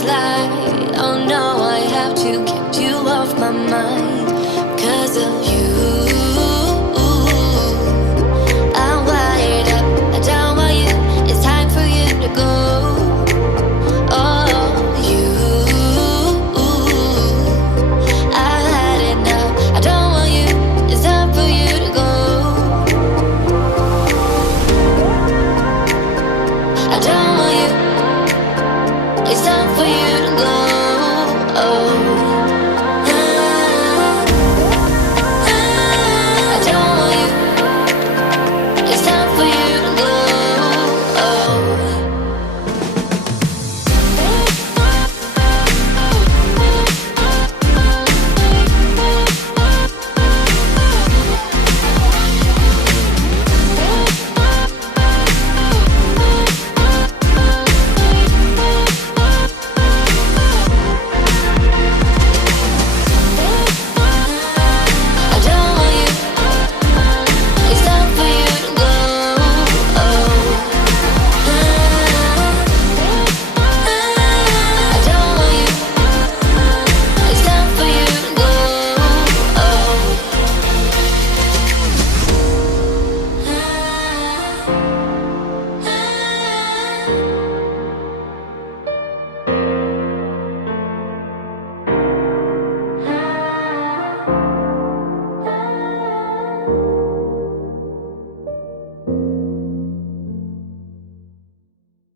this lie. Oh no, I have to get you off my mind. 'Cause of you, I'm wired up. I don't want you. It's time for you to go. Oh, you, I've had enough. I don't want you. It's time for you to go. I don't want you. It's time for you.